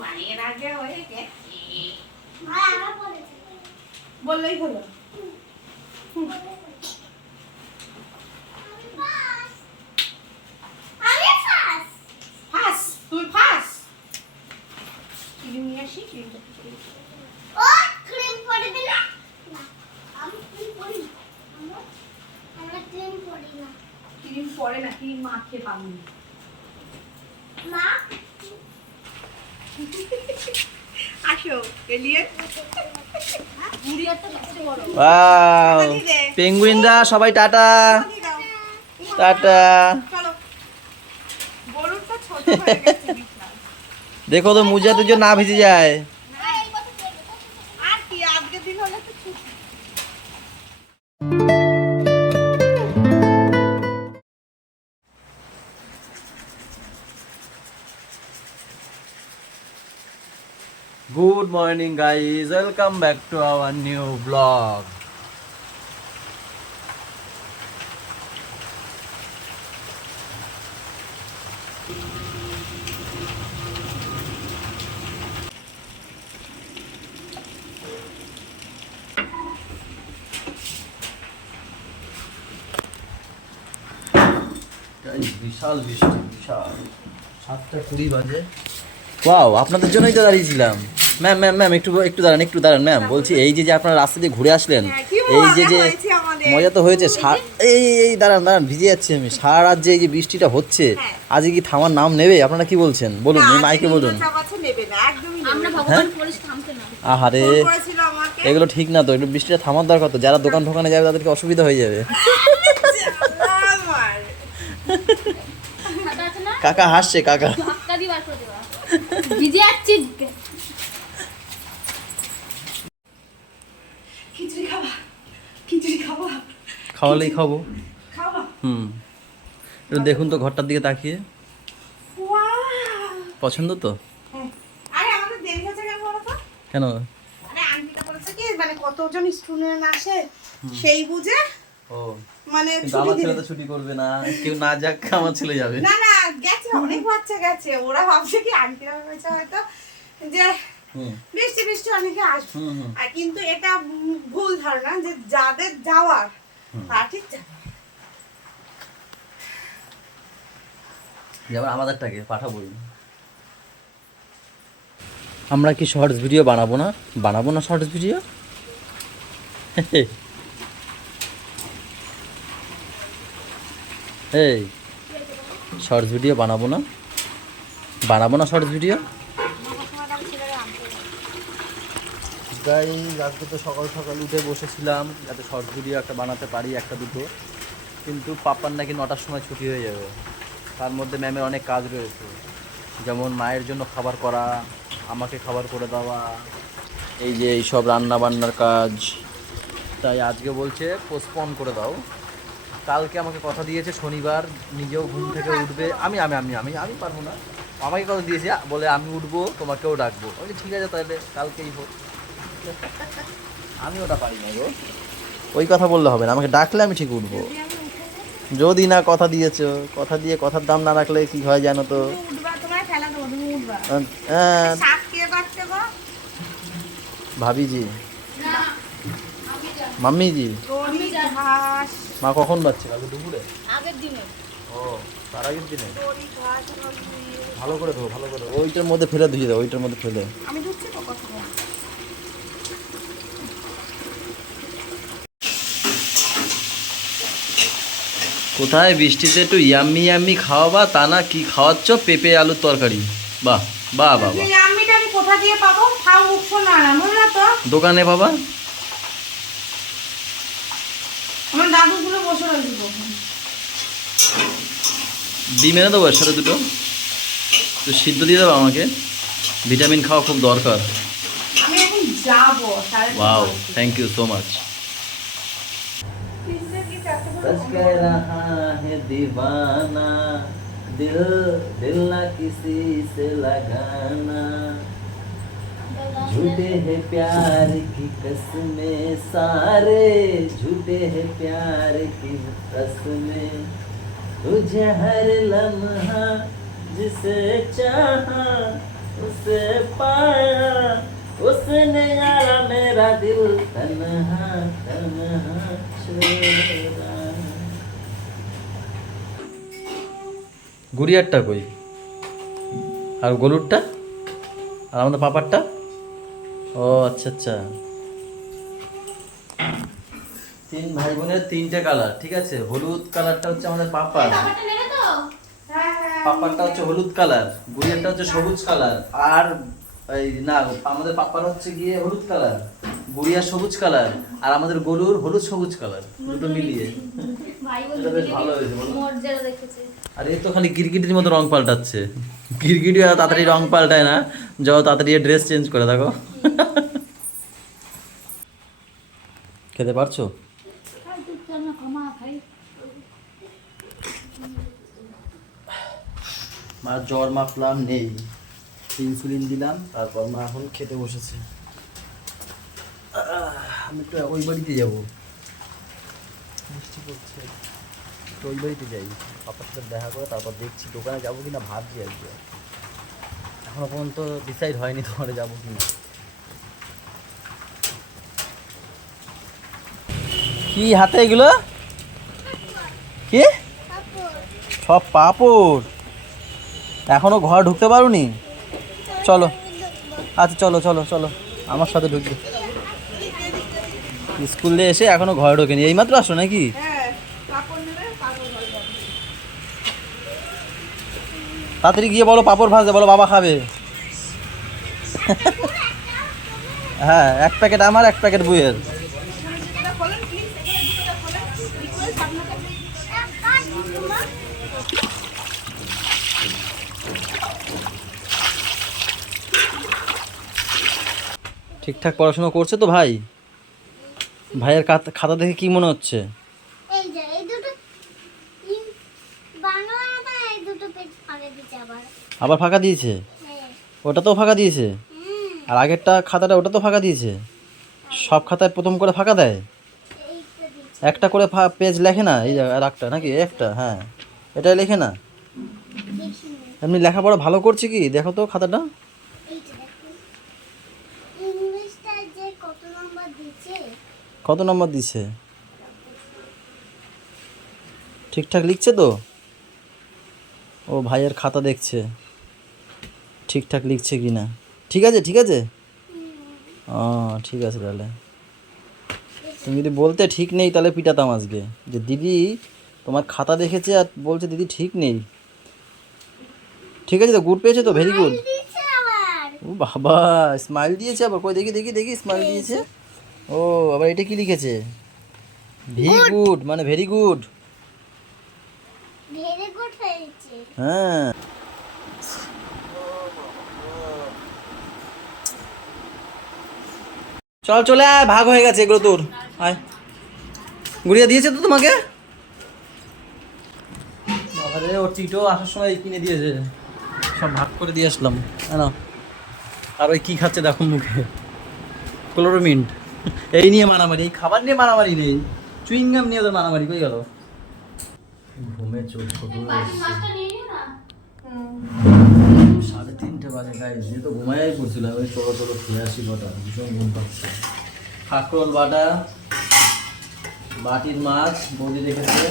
মায়ের আগে হয়ে গেছে। বললেই হলো। তুই ফাস ক্রিম নিয়ে আসি, ক্রিমটা ও ক্রিম পরে দিলে না, আমি ক্রিম পরি না। আমরা ক্রিম পরি না। ক্রিম পরে না, ক্রিম মাখে পাবি মা আসো এলিয়ে ওয়াও পেঙ্গুইনরা সবাই টাটা টাটা। চলো গরুটা ছোট হয়ে গেছে বিশাল। দেখো তো মুজা তুজো না ভিজে যায়। আর কি আজকে দিন হলে তো ছুটি। Good morning guys, welcome back to our new blog. বিশাল বৃষ্টি, বিশাল 7:20 বাজে। ওয়াও, আপনাদের জন্যই তো দাঁড়িয়েছিলাম। ম্যাম ম্যাম ম্যাম একটু একটু দাঁড়ান, একটু দাঁড়ান ম্যাম। বলছি এই যে আপনারা রাস্তা দিয়ে ঘুরে আসলেন, এই যে মজা তো হয়েছে। এই এই দাঁড়ান দাঁড়ান, ভিজে যাচ্ছি আমি। সারা রাত যে এই যে বৃষ্টিটা হচ্ছে, আজকে কি থামার নাম নেবে? আপনারা কি বলছেন বলুন, এই মাইকে বলুন। আহারে, এগুলো ঠিক না তো, একটু বৃষ্টিটা থামার দরকার তো। যারা দোকান ঠোকানে যাবে তাদেরকে অসুবিধা হয়ে যাবে। কাকা হাসছে, কাকা ভিজে যাচ্ছি। খিচুড়ি খাবা, খিচুড়ি খাবা, খাওয়ালেই খাবো। খাবা। একটু দেখুন তো ঘরটার দিকে তাকিয়ে, ওয়াও, পছন্দ তো? আরে আমাদের দেরি হচ্ছে কেন বলো তো? কেন? মানে আন্টিটা বলেছে কি, মানে কতজন স্টুডেন্ট আসে সেই বুঝে ও, মানে কিন্তু ছুটি আমার ছেলে দিলে। তো ছুটি করবে না, কেউ না যাক, আমার ছেলে যাবে। না না, গেছে অনেক বাচ্চা গেছে। ওরা ভাবছে কি আন্টিরা ভেবেছে হয়তো যে বৃষ্টি বৃষ্টি অনেকে আসবে। আর কিন্তু এটা ভুল ধারণা, যে যাদের যাওয়ার তারা ঠিক যাবে। যেমন আমাদেরটাকে পাঠাবোই। আমরা কি শর্টস ভিডিও বানাবো না? বানাবো না শর্টস ভিডিও? এই শর্টস ভিডিও বানাবো না? বানাবো না শর্টস ভিডিও? গাইস, আজকে তো সকাল সকাল উঠে বসেছিলাম যাতে শর্টস ভিডিও একটা বানাতে পারি, একটা দুটো। কিন্তু পাপার নাকি 9টার সময় ছুটি হয়ে যাবে। তার মধ্যে ম্যামের অনেক কাজ রয়েছে, যেমন মায়ের জন্য খাবার করা, আমাকে খাবার করে দেওয়া, এই যে এইসব রান্না বান্নার কাজ। তাই আজকে বলছে পোস্টপন করে দাও। কালকে আমাকে কথা দিয়েছে শনিবার নিজেও ঘুম থেকে উঠবে। আমি আমি আমি আমি আমি পারবো না। আমাকে কথা দিয়েছে, বলে আমি উঠবো, তোমাকেও ডাকবো। আমি ঠিক আছে তাহলে কালকেই হোক। আমি ওটা পারি না গো, ওই কথা বললে হবে না। আমাকে ডাকলে আমি ঠিক উঠবো। যদি না কথা দিয়েছো, কথা দিয়ে কথার দাম না রাখলে কি হয় জানো তো? উঠবা, তোমার খেলা দেবো, তুমি উঠবা। হ্যাঁ, শাক কে কাটছে গো? ভাবি জি, মাম্মি জি। রোনি ঘাস, মা কখন বাচ্চা? কালকে দুপুরে? আগের দিনে ও, তার আগের দিনে। রোনি ঘাস, রোনি। ভালো করে ধো, ভালো করে। ওইটার মধ্যে ফেলে ধুয়ে দাও, ওইটার মধ্যে ফেলে। আমি ঢুকছি তো কথা বল। কোথায় বৃষ্টিতে একটু ইয়াম্মি ইয়াম্মি খাওয়াবা, তা না কি খাওয়াচ্ছ? পেঁপে আলুর তরকারি। বাহ বাহ বাহ বাহ। আমিটা আমি কোথা দিয়ে পাবো? খাও মুখছো না, এমন না তো। দোকানে বাবা, আমার দাদুগুলো বসে রয়েছে। ডিম এনে দেবো এর সাথে দুটো, তো সিদ্ধ দিয়ে দেবো। আমাকে ভিটামিন খাওয়া খুব দরকার। আমি এখন যাবো। Wow, thank you so much. बस कह रहा है दीवाना, दिल दिल ना किसी से लगाना, झूठे हैं प्यार की कसमें सारे, झूठे हैं प्यार की कसमें, तुझे हर लम्हा जिसे चाहा उसे पाया उसने यारा मेरा दिल तन्हा तन्हा छोड़ा। গুড়িয়ারটা কই আর গলুরটা আর আমাদের পাপারটা? ও আচ্ছা আচ্ছা, 3 ভাই বোনের 3টে কালার, ঠিক আছে। হলুদ কালারটা হচ্ছে আমাদের পাপার, ব্যাপারটা নেবে তো? পাপারটা হচ্ছে হলুদ কালার, গুড়িয়ারটা হচ্ছে সবুজ কালার, আর এই না আমাদের পাপার হচ্ছে গিয়ে হলুদ কালার, গুড়িয়ার সবুজ কালার, আর আমাদের গলুর হলুদ সবুজ কালার, দুটো মিলিয়ে। ভাই বোন এটা বেশ ভালো হয়েছে বলো। মর্যাদা দেখেছে। আর এই তো খালি গিরগিটির মতো রং পাল্টাচ্ছে, গিরগিটি আর তাড়াতাড়ি রং পাল্টায় না, যত তাড়াতাড়ি ড্রেস চেঞ্জ করে দেখো। খেতে পারছো? খাই দুধ চল না ক্ষমা খাই। মা জ্বর মাপলাম নেই, ইনসুলিন দিলাম, তারপর মা এখন খেতে বসেছে। আমি একটু ওই বাড়িতে যাবো, বৃষ্টি পড়ছে, তো ওই বাড়িতে যাই, পাপার সাথে দেখা করে তারপর দেখছি দোকানে যাবো কিনা, ভাবছি আজকে এখনো পর্যন্ত ডিসাইড হয়নি দোকানে যাবো কিনা। কি হাতে এগুলো? কি সব পাপড়? এখনো ঘর ঢুকতে পারোনি? চলো আচ্ছা চলো চলো চলো আমার সাথে ঢুকবে। স্কুল দিয়ে এসে এখনো ঘরে ঢোকেনি, এইমাত্র আসো নাকি? হ্যাঁ, কাপড় নেবে, কাপড় ভালো। তাড়াতাড়ি গিয়ে বলো পাপড় ভাজতে, বলো বাবা খাবে। হ্যাঁ, 1 প্যাকেট আমার, 1 প্যাকেট বুয়ের। এটা খোলেন প্লিজ, এটা খোলেন রিকোয়েস্ট আপনাকে। ঠিকঠাক পড়াশোনা করছে তো ভাই? ভাইয়ের খাতা দেখে কি মনে হচ্ছে? এই যে এই দুটো বাংলাটা এই দুটো পেজ ফাঁকা দিতে আবার ফাঁকা দিয়েছে? হ্যাঁ। ওটাতেও ফাঁকা দিয়েছে? আর আগেরটা খাতাটা ওটা তো ফাঁকা দিয়েছে? সব খাতায় প্রথম করে ফাঁকা দেয়? এইটা দিচ্ছি। একটা করে পেজ লেখে না? এই আর একটা নাকি একটা? হ্যাঁ, এটাই লেখে না? দেখিনি। এমনি লেখাপড়া ভালো করছে কি দেখো তো খাতাটা। এইটা দেখুন। ইংলিশটা যে কত নাম্বার দিচ্ছে? কত নম্বর দিছে? ঠিকঠাক লিখছে তো? ও ভাইয়ের খাতা দেখছে ঠিকঠাক লিখছে কি না। ঠিক আছে ঠিক আছে, ও ঠিক আছে। তাহলে তুমি যদি বলতে ঠিক নেই তাহলে পিটাতাম আজকে, যে দিদি তোমার খাতা দেখেছে আর বলছে দিদি ঠিক নেই। ঠিক আছে তো, গুড পেয়েছে তো, ভেরি গুড। দিচ্ছে আবার। ও বাবা, স্মাইল দিয়েছে আবার, কই দেখি দেখি দেখি, স্মাইল দিয়েছে। ও আবার এটা কি লিখেছে? ভেরি গুড, মানে ভেরি গুড। ভেরি গুড হয়েছে। হ্যাঁ, চল চলে আয়, ভাগ হয়ে গেছে এগুলো তোর। আয়, গুড়িয়া দিয়েছে তো তোমাকে? বাবারে, ওর চিটো আসার সময় কিনে দিয়েছে, সব ভাগ করে দিয়ে আসলাম। না, আর ওই কী খাচ্ছে দেখো মুখে, ক্লোরোমিন্ট। এই নিয়ে মারামারি, এই খাবার নিয়ে মারামারি নেই, চুইংগাম নিয়ে ওদের মারামারি। কই গেল? ঘুমে চোখ ছোট বাকি মাছটা নিয়ে নিও না। 3:30 বাজে গাইজ, যে তো ঘুমাই পড়ছিলাম। ওই চলো চলো খেয়ে আসি, কটা ভীষণ ঘুম পাচ্ছে। কাঁকরোল বাটা, বাটির মাছ বৌদি রেখেছে,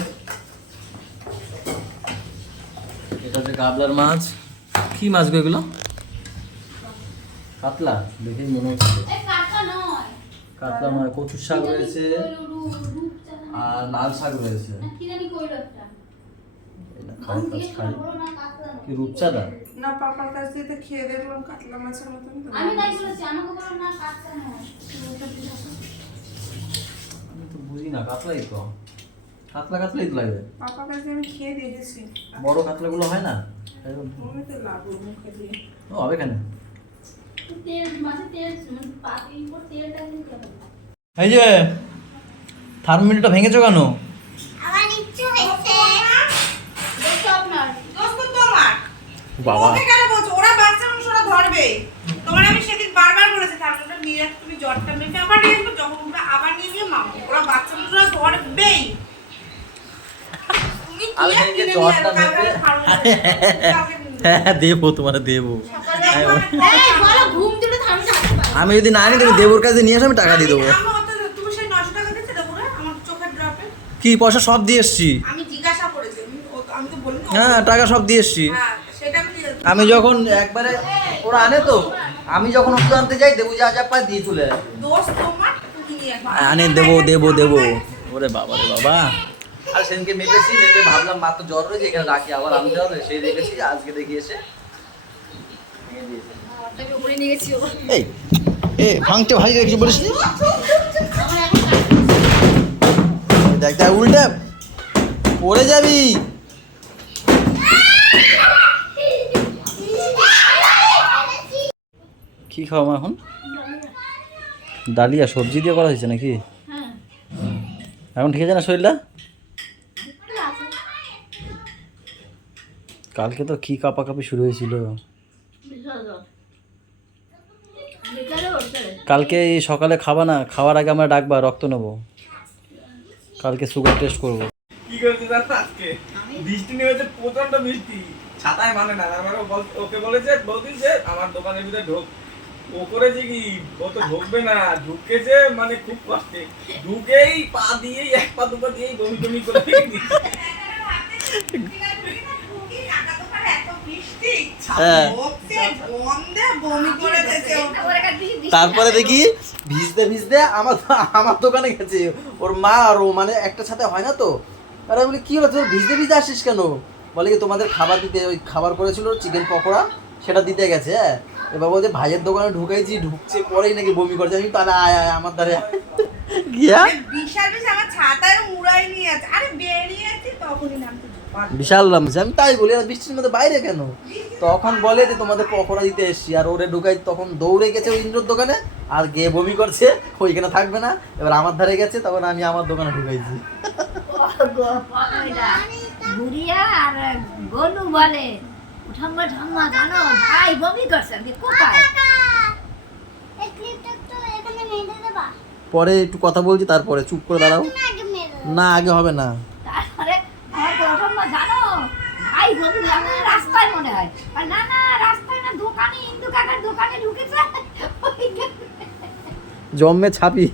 এটা হচ্ছে গাবলার মাছ। কি মাছ গো এগুলো? কাতলা দেখেই মনে হচ্ছে। এই কাটটা নয়। কাতলা নয়, কচুর শাক রয়েছে আর লাল শাক রয়েছে। কি জানি কইলো একটা। এটা খাই খাই। কি রূপচাঁদা? না, পাপার কাছ থেকে খেয়ে দেখলাম কাতলা মাছের মতন তো। আমি তাই বলেছি, আমাকে বলো না কাটটা নয়। আমি তো বুঝি না, কাতলাই তো, কাতলা কাতলাই তো লাগে। পাপার কাছে আমি খেয়ে দেখেছি। বড় কাতলাগুলো হয় না? আমি তো লাগবো মুখে দিয়ে। ও হবে কেন? তেল মাছে তেল মানে পাতির উপর তেলটা দিতে হবে। এই যে থার্মোমিটারটা ভেঙেছো কেন? আবার ইচ্ছে হয়েছে। দেখো আপনার দোষ তো তোমার। বাবা, ওকে কেন বলছো? ওরা বাচ্চা মানুষ, ওরা ধরবে। তোমার আমি সেদিন বারবার বলেছি থার্মোমিটার নিয়ে আসতে, তুমি জ্বরটা মেপে আবার নিয়ে আসবে, যখন উঠবে আবার নিয়ে গিয়ে মাপো। ওরা বাচ্চা মানুষ, ওরা ধরবেই। তুমি কি আমি আর যে কিনে নিয়ে জ্বরটা আসবে? মেপে- থার্মোমিটার। হ্যাঁ দেবো, তোমার দেবো। সকালে এই বলো ঘুম দিলে তো আমি থাকতে পারি। আমি যদি না আনি তুমি দেবর কাছে নিয়ে আসো, আমি টাকা দিয়ে দেবো। আমি অত তুমি সেই 900 টাকা দিতে দেবো না আমার চোখের ড্রপে। কি পয়সা সব দিয়ে এসছি। আমি জিজ্ঞাসা করেছি, আমি তো বলি না। হ্যাঁ টাকা সব দিয়ে এসছি। হ্যাঁ সেটা আমি দিয়ে দেবো। আমি যখন একবারে ওরা আনে তো, আমি যখন ওষুধ আনতে যাই দেবু যা যা পায় দিয়ে চলে আসে। দোষ তোমার, তুমি নিয়ে আসো। আনে দেবো। ওরে বাবা রে বাবা। আর সেদিনকে মেপেছি, মেপে ভাবলাম মাত্র জ্বর রয়েছে এখানে রাখি, আবার আনতে হবে, সেই রেখেছি। আজকে দেখি এসে আপনাকে উপরে নিয়ে গেছি ও। এই এ ভাঙতে ভাই কিছু বলিস নি? দেখ দেখ উল্টে পড়ে যাবি। কি খাও মা এখন? ডালিয়া সবজি দিয়ে করা হয়েছে নাকি? এখন ঠিক আছে না শরীরটা? কালকে তো কি কাঁপাকাঁপি শুরু হয়েছিল। কালকে এই সকালে খাবা না, খাওয়ার আগে আমরা ডাকবা, রক্ত নেবো, কালকে সুগার টেস্ট করবো। কি করতে জানো আজকে? বৃষ্টি নেমেছে, প্রচন্ড বৃষ্টি, ছাতায় মানে না। তারপরে ওকে বলেছে বৌদি যে আমার দোকানের ভিতরে ঢোক। ও করেছে কি, ও তো ঢুকবে না, ঢুকেছে মানে খুব কষ্টে, ঢুকেই পা দিয়েই এক পা দুপা দিয়েই বমি টমি করে তারপরে দেখি ভিজতে ভিজতে আমার দোকানে গেছে ওর মা, আর ও মানে একটা সাথে হয় না তো। আরে বলি কি হলো তোর ভিজতে ভিজতে আসিস কেন? বলে কি তোমাদের খাবার দিতে, ওই খাবার করেছিল চিকেন পকোড়া, সেটা দিতে গেছে। হ্যাঁ এবার বলছে ভাইয়ের দোকানে ঢুকাইছি, ঢুকছে পরেই নাকি বমি করছে। আমি তাহলে আয় আমার দ্বারে গিয়া বিশাল বিশাল আমার ছাতায় মুড়াই নিয়ে আছে। আরে বেরিয়ে আছে তখনই নামতে বিশাল নামছে। আমি তাই বলি, আর বৃষ্টির মধ্যে বাইরে কেন? তখন বলে যে তোমাদের পকোড়া দিতে এসছি, আর ওরে ঢুকাই তখন দৌড়ে গেছে ওই ইন্দ্রর দোকানে, আর গিয়ে বমি করছে, ওইখানে থাকবে না। এবার আমার ধারে গেছে, তখন আমি আমার দোকানে ঢুকাইছি। বুড়িয়া আর গলু বলে ঠাম্মা ঠাম্মা জানো ভাই বমি করছে, আমি কোথায়? এই ক্লিপটা তো এখানে মেরে দেবা। পরে একটু কথা বলছি, তারপরে চুপ করে দাঁড়াও। না আগে মেরে দাও। না আগে হবে না। তারপরে আমার ঠাম্মা জানো ভাই বমি করে, রাস্তায় মনে হয়। আর না না রাস্তায় না, দোকানে, ইন্দু কাকার দোকানে ঢুকেছে। জম্মে ছাপি।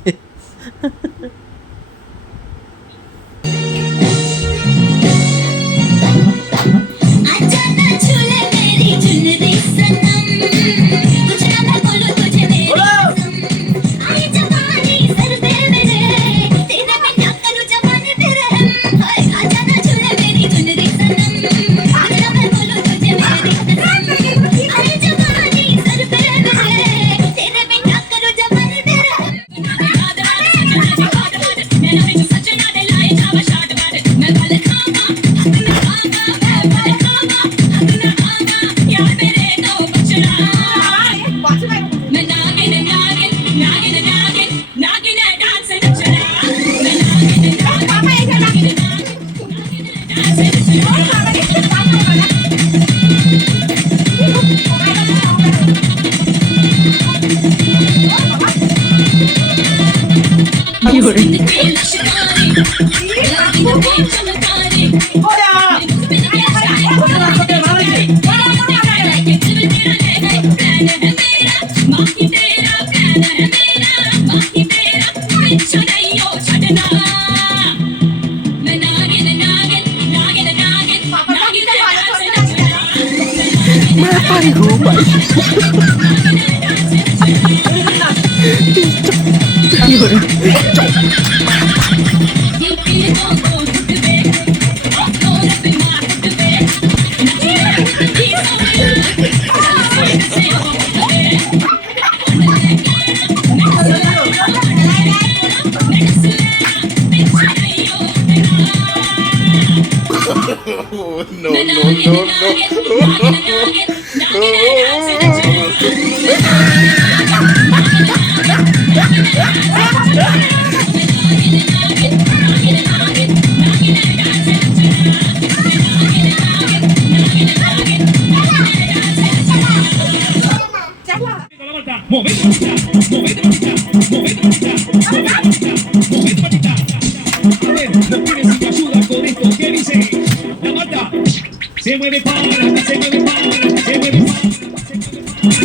Se mueve para, se mueve para, se mueve para.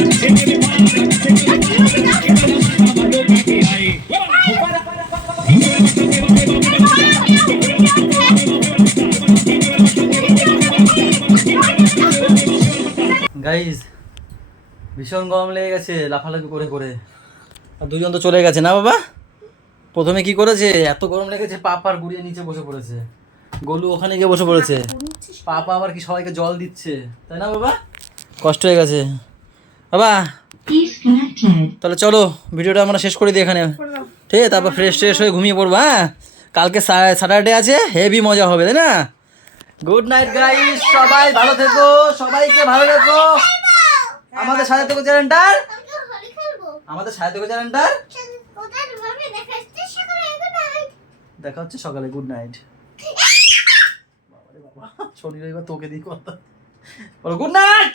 Guys ভীষণ গরম লেগে গেছে লাফালাফি করে করে, আর দুজন তো চলে গেছে না বাবা। প্রথমে কি করেছে, এত গরম লেগেছে পাপার গুড়িয়ে নিচে বসে পড়েছে, গোলু ওখানে গিয়ে বসে পড়েছে, পাপা আবার কি সবাইকে জল দিচ্ছে, তাই না বাবা? কষ্ট হয়ে গেছে বাবা। তাহলে চলো ভিডিওটা আমরা শেষ করে দিই এখানে, ঠিক আছে? তারপর ফ্রেশ ট্রেশ হয়ে ঘুমিয়ে পড়বো। হ্যাঁ, কালকে স্যাটারডে আছে, হেভি মজা হবে, তাই না? গুড নাইট গাইস, সবাই ভালো থেকো, সবাইকে ভালো রেখো। আমাদের সাথে থেকো চ্যানেলটার, কালকে হোলি খেলবো। আমাদের সাথে থেকো চ্যানেলটার। ওটা ভাবে দেখাচ্ছি সকালে গুড নাইট। দেখা হচ্ছে সকালে, গুড নাইট। বাবা রে বাবা, শরীর এবার তোকে দিই কথা বলো, গুড নাইট।